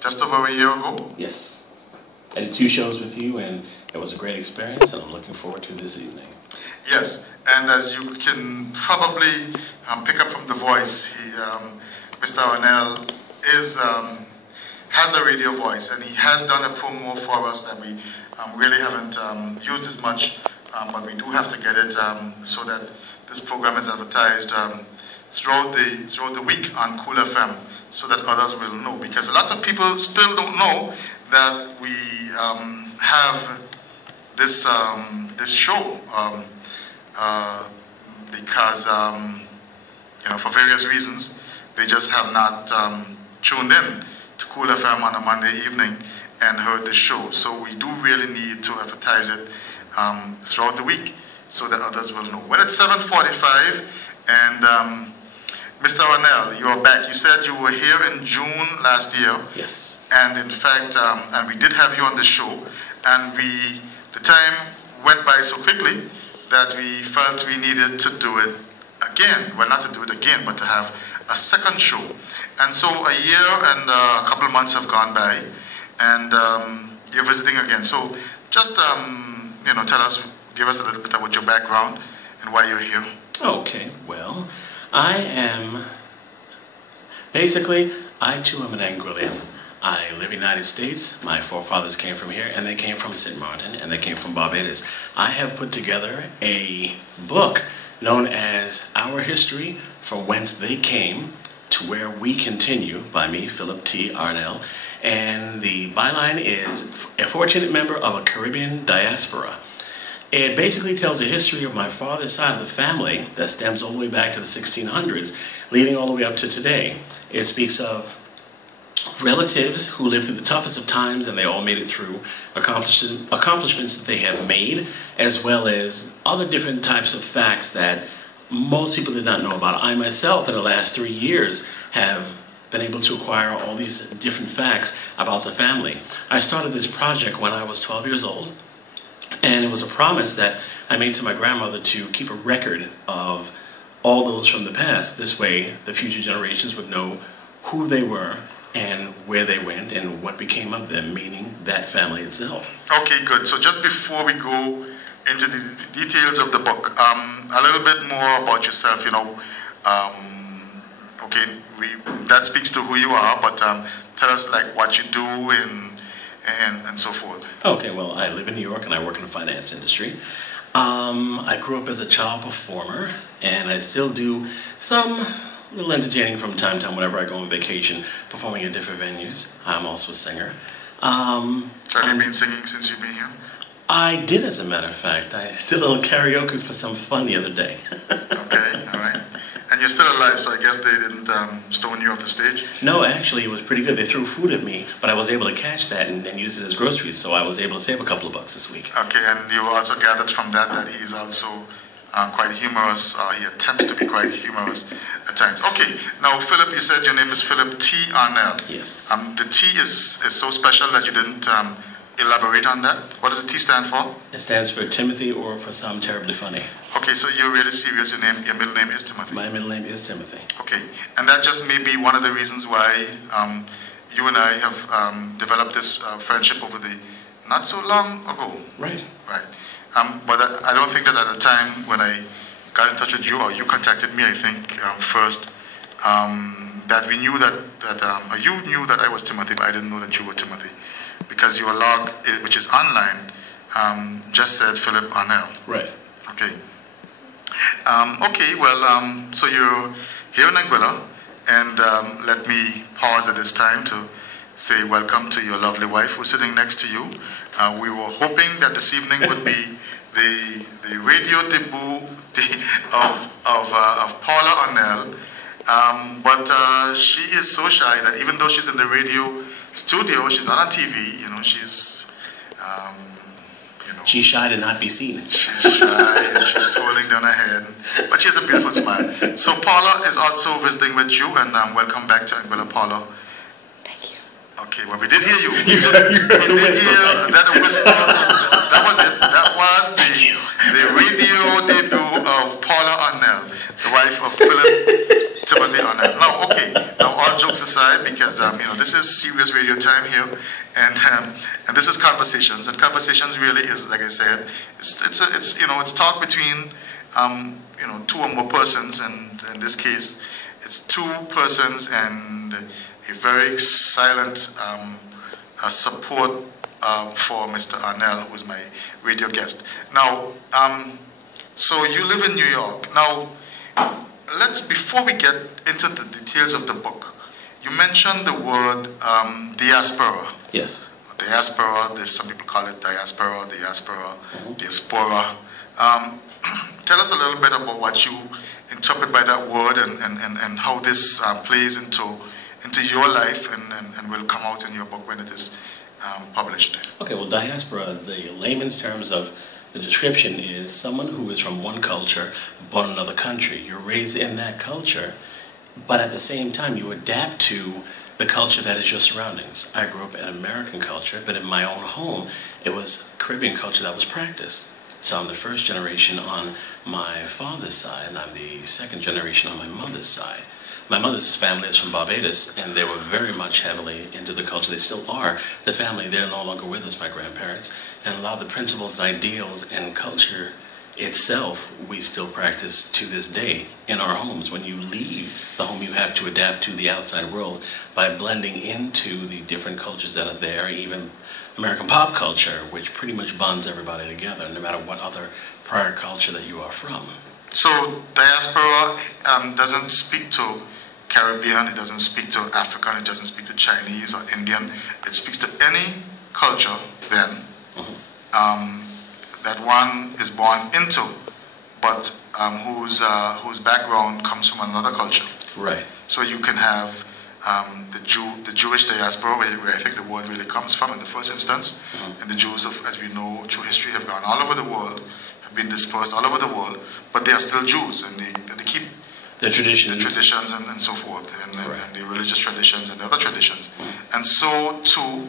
Just over a year ago. Yes. I did 2 shows with you, and it was a great experience, and I'm looking forward to this evening. Yes, and as you can probably pick up from the voice, Mr. Arnell has a radio voice, and he has done a promo for us that we really haven't used as much, but we do have to get it so that this program is advertised throughout the week on KoolFM, so that others will know. Because lots of people still don't know that we have this show because for various reasons they just have not tuned in to KoolFM on a Monday evening and heard the show. So we do really need to advertise it throughout the week so that others will know. Well, it's 7:45, and Mr. Arnell, you are back. You said you were here in June last year. Yes. And in fact, and we did have you on the show, and the time went by so quickly that we felt we needed to do it again. Well, not to do it again, but to have a second show. And so a year and a couple of months have gone by, and you're visiting again. So just, tell us, give us a little bit about your background and why you're here. Okay, well, I too am an Anguillian. I live in the United States. My forefathers came from here, and they came from St. Martin, and they came from Barbados. I have put together a book known as Our History from Whence They Came to Where We Continue, by me, Philip T. Arnell. And the byline is A Fortunate Member of a Caribbean Diaspora. It basically tells the history of my father's side of the family that stems all the way back to the 1600s, leading all the way up to today. It speaks of relatives who lived through the toughest of times, and they all made it through accomplishments that they have made, as well as other different types of facts that most people did not know about. I myself, in the last 3 years, have been able to acquire all these different facts about the family. I started this project when I was 12 years old, and it was a promise that I made to my grandmother to keep a record of all those from the past. This way, the future generations would know who they were and where they went and what became of them, meaning that family itself. Okay, good. So just before we go into the details of the book, a little bit more about yourself, okay, that speaks to who you are, but tell us like what you do and so forth. Okay, well, I live in New York and I work in the finance industry. I grew up as a child performer, and I still do some little entertaining from time to time whenever I go on vacation, performing at different venues. I'm also a singer. So have you been singing since you've been here? I did, as a matter of fact. I did a little karaoke for some fun the other day. Okay, all right. And you're still alive, so I guess they didn't stone you off the stage? No, actually, it was pretty good. They threw food at me, but I was able to catch that and use it as groceries, so I was able to save a couple of bucks this week. Okay, and you also gathered from that he's also quite humorous. He attempts to be quite humorous at times. Okay, now Philip, you said your name is Philip T. Arnell. Yes. The T is so special that you didn't elaborate on that. What does the T stand for? It stands for Timothy, or for some, terribly funny. Okay, so you're really serious. Your middle name is Timothy. My middle name is Timothy. Okay, and that just may be one of the reasons why you and I have developed this friendship over the not so long ago. Right. Right. But I don't think that at the time when I got in touch with you, or you contacted me, I think first, that we knew that you knew that I was Timothy, but I didn't know that you were Timothy, because your log, which is online, just said Philip Arnell. Right. Okay. Okay. Well, so you're here in Anguilla, and let me pause at this time to say welcome to your lovely wife who's sitting next to you. We were hoping that this evening would be the radio debut of Paula Arnell, but she is so shy that even though she's in the radio studio, she's not on TV. She's shy to not be seen. She's shy and she's holding down her head, but she has a beautiful smile. So Paula is also visiting with you, and welcome back to Anguilla, Paula. Okay, well, we did hear you. We did hear that whisper. That was it. That was the radio debut of Paula Arnell, the wife of Philip Timothy Arnell. Now, okay. Now, all jokes aside, because this is serious radio time here, and this is conversations, and conversations really is, like I said, it's talk between two or more persons, and in this case, it's two persons and a very silent support for Mr. Arnell, who is my radio guest. Now, so you live in New York. Now, before we get into the details of the book, you mentioned the word diaspora. Yes. Diaspora, some people call it diaspora, diaspora. Tell us a little bit about what you interpret by that word and how this plays into your life and will come out in your book when it is published. Okay, well, diaspora, the layman's terms of the description is someone who is from one culture but another country. You're raised in that culture, but at the same time you adapt to the culture that is your surroundings. I grew up in American culture, but in my own home it was Caribbean culture that was practiced. So I'm the first generation on my father's side, and I'm the second generation on my mother's side. My mother's family is from Barbados, and they were very much heavily into the culture. They still are. The family, they're no longer with us, my grandparents. And a lot of the principles and ideals and culture itself, we still practice to this day in our homes. When you leave the home, you have to adapt to the outside world by blending into the different cultures that are there, even American pop culture, which pretty much bonds everybody together, no matter what other prior culture that you are from. So diaspora doesn't speak to Caribbean, it doesn't speak to African, it doesn't speak to Chinese or Indian. It speaks to any culture then that one is born into, but whose background comes from another culture. Right. So you can have the Jewish diaspora, where I think the word really comes from in the first instance, and the Jews, as we know through history, have gone all over the world, have been dispersed all over the world, but they are still Jews, and they keep the traditions and so forth, and the religious traditions and the other traditions. And so too,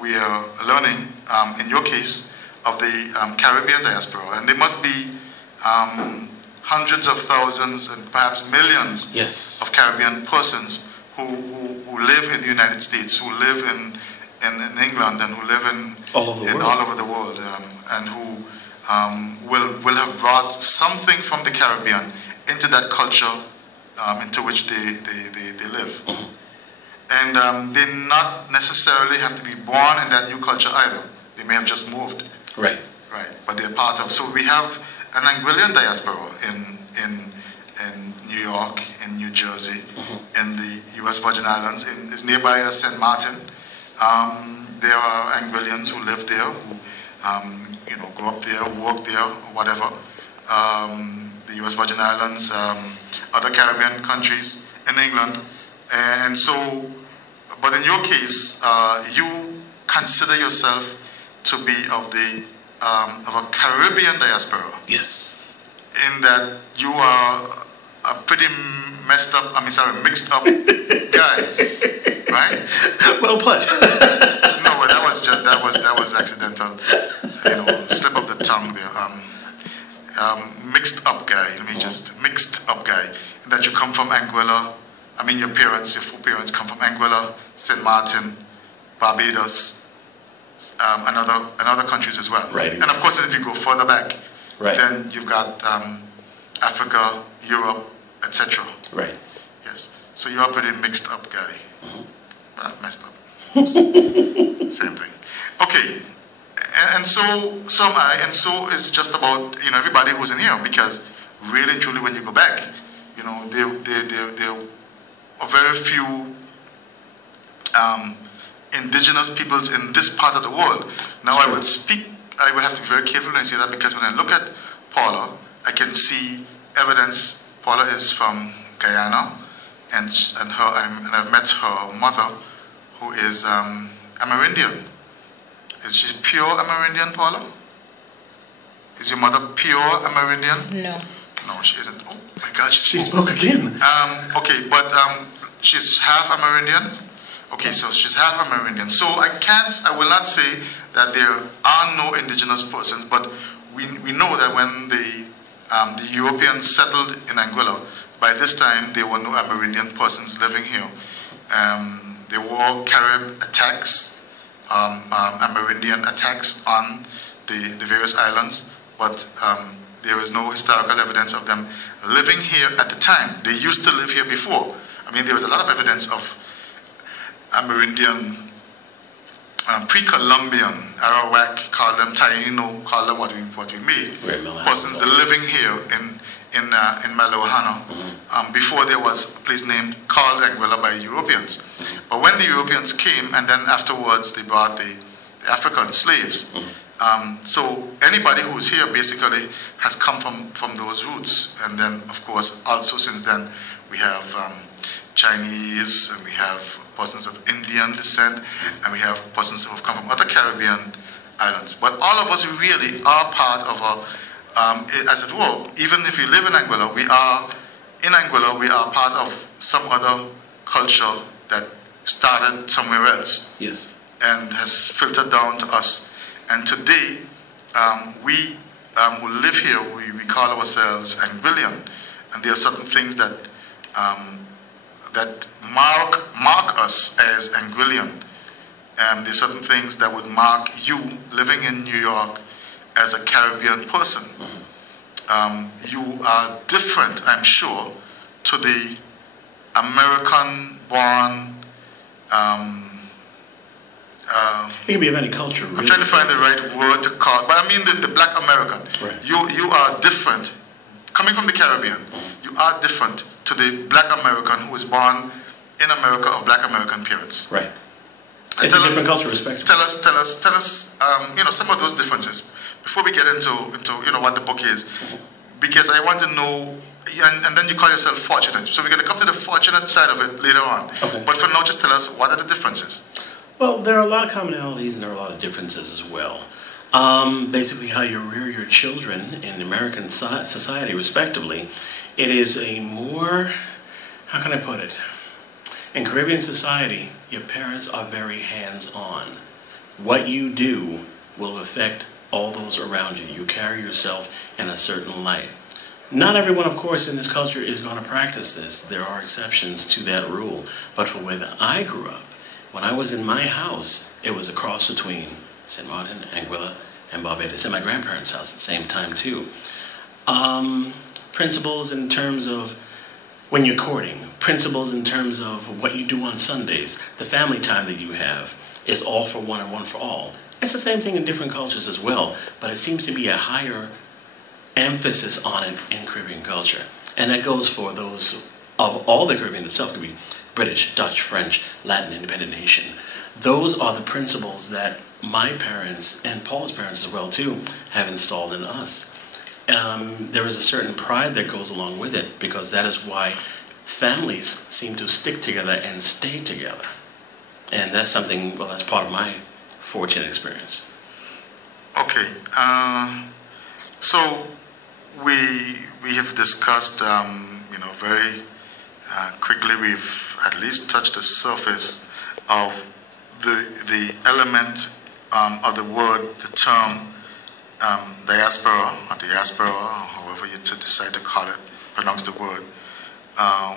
we are learning, in your case, of the Caribbean diaspora, and there must be hundreds of thousands and perhaps millions of Caribbean persons who live in the United States, who live in England, and who live all over the world, and who will have brought something from the Caribbean into that culture into which they live. And they not necessarily have to be born in that new culture either. They may have just moved. Right. But they're part of. So we have an Anguillian diaspora in New York, in New Jersey, in the U.S. Virgin Islands, is nearby St. Martin. There are Anguillians who live there, who grow up there, work there, or whatever. The U.S. Virgin Islands, other Caribbean countries, in England, and so. But in your case, you consider yourself to be of a Caribbean diaspora. Yes. In that you are a pretty mixed up guy, right? Well put. No, but that was accidental. Slip of the tongue there. Mixed up guy. Mixed up guy. That you come from Anguilla. I mean, your full parents come from Anguilla, St. Martin, Barbados, and other countries as well. Right. And of course, if you go further back, then you've got Africa, Europe, etc. Right. Yes. So you're a pretty mixed up guy. But messed up. Same thing. Okay. And so am I, and so is just about everybody who's in here, because really and truly, when you go back, there are very few indigenous peoples in this part of the world. Now, I would have to be very careful when I say that, because when I look at Paula, I can see evidence. Paula is from Guyana, and I've met her mother, who is Amerindian. Is she pure Amerindian, Paula? Is your mother pure Amerindian? No. No, she isn't. Oh my God, she spoke again. Okay, but she's half Amerindian. Okay, so she's half Amerindian. So I will not say that there are no indigenous persons, but we know that when the Europeans settled in Anguilla, by this time there were no Amerindian persons living here. There were Carib attacks, Amerindian attacks on the various islands, but there is no historical evidence of them living here at the time. They used to live here before. I mean, there was a lot of evidence of Amerindian, pre-Columbian, Arawak, call them Taino, call them what we may, persons living here in Malaohana, before there was a place named called Anguilla by Europeans. But when the Europeans came, and then afterwards they brought the African slaves, so anybody who is here basically has come from those roots. And then, of course, also since then, we have Chinese, and we have persons of Indian descent, and we have persons who have come from other Caribbean islands. But all of us really are part of as it were, even if we live in Anguilla, we are part of some other culture that started somewhere else. Yes. And has filtered down to us. And today, we who live here, we call ourselves Anguillian. And there are certain things that that mark us as Anguillian. And there are certain things that would mark you living in New York as a Caribbean person. You are different, I'm sure, to the American-born. It can be of any culture. Really. I'm trying to find the right word to call, but I mean the Black American. Right. You are different, coming from the Caribbean. You are different to the Black American who was born in America of Black American parents. Right. It's a different culture, respectively. Tell us, some of those differences before we get into what the book is, because I want to know. And then you call yourself fortunate. So we're going to come to the fortunate side of it later on. Okay. But for now, just tell us, what are the differences? Well, there are a lot of commonalities and there are a lot of differences as well. Basically, how you rear your children in American society, respectively, it is a more, how can I put it? In Caribbean society, your parents are very hands-on. What you do will affect all those around you. You carry yourself in a certain light. Not everyone, of course, in this culture is going to practice this. There are exceptions to that rule. But for where I grew up, when I was in my house, it was a cross between St. Martin, Anguilla, and Barbados, and my grandparents' house at the same time, too. Principles in terms of when you're courting, principles in terms of what you do on Sundays, the family time that you have is all for one and one for all. It's the same thing in different cultures as well, but it seems to be a higher emphasis on it in Caribbean culture. And that goes for those of all the Caribbean itself, could be British, Dutch, French, Latin, independent nation. Those are the principles that my parents, and Paul's parents as well too, have installed in us. There is a certain pride that goes along with it, because that is why families seem to stick together and stay together. And that's something, well, that's part of my fortunate experience. Okay, so we have discussed, very quickly, we've at least touched the surface of the element of the word, the term diaspora, or however you decide to call it, pronounce the word,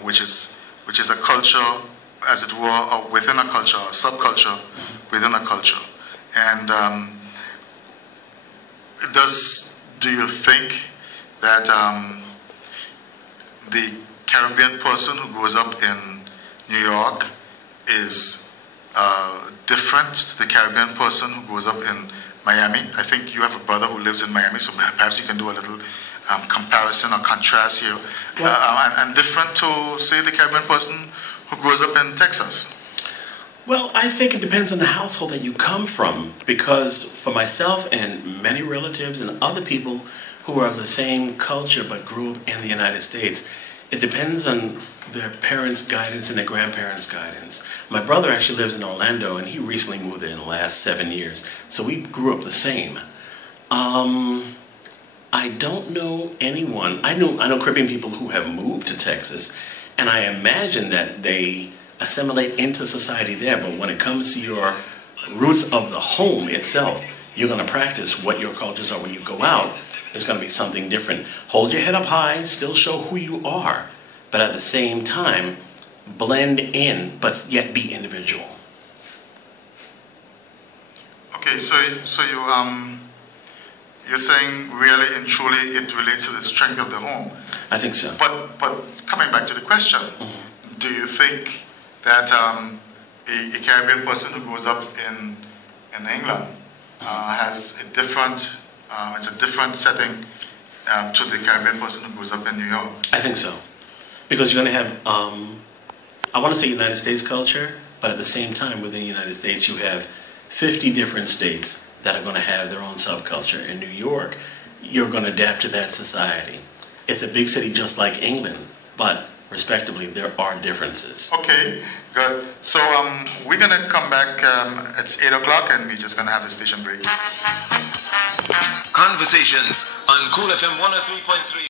which is a culture, as it were, or within a culture, a subculture within a culture. And do you think that the Caribbean person who grows up in New York is different to the Caribbean person who grows up in Miami? I think you have a brother who lives in Miami, so perhaps you can do a little comparison or contrast here. And different to, say, the Caribbean person who grows up in Texas. Well, I think it depends on the household that you come from, because for myself and many relatives and other people who are of the same culture but grew up in the United States, it depends on their parents' guidance and their grandparents' guidance. My brother actually lives in Orlando, and he recently moved there in the last 7 years, so we grew up the same. I don't know anyone. I know Caribbean people who have moved to Texas, and I imagine that they assimilate into society there, but when it comes to your roots of the home itself, you're going to practice what your cultures are. When you go out, it's going to be something different. Hold your head up high, still show who you are, but at the same time, blend in, but yet be individual. Okay, so you're saying really and truly it relates to the strength of the home. I think so. But coming back to the question, do you think that a Caribbean person who grows up in England has a different it's a different setting to the Caribbean person who grows up in New York? I think so, because you're going to have I want to say United States culture, but at the same time within the United States you have 50 different states that are going to have their own subculture. In New York, you're going to adapt to that society. It's a big city just like England, but respectively, there are differences. Okay, good. So we're going to come back. It's 8 o'clock, and we're just going to have the station break. Conversations on KoolFM 103.3.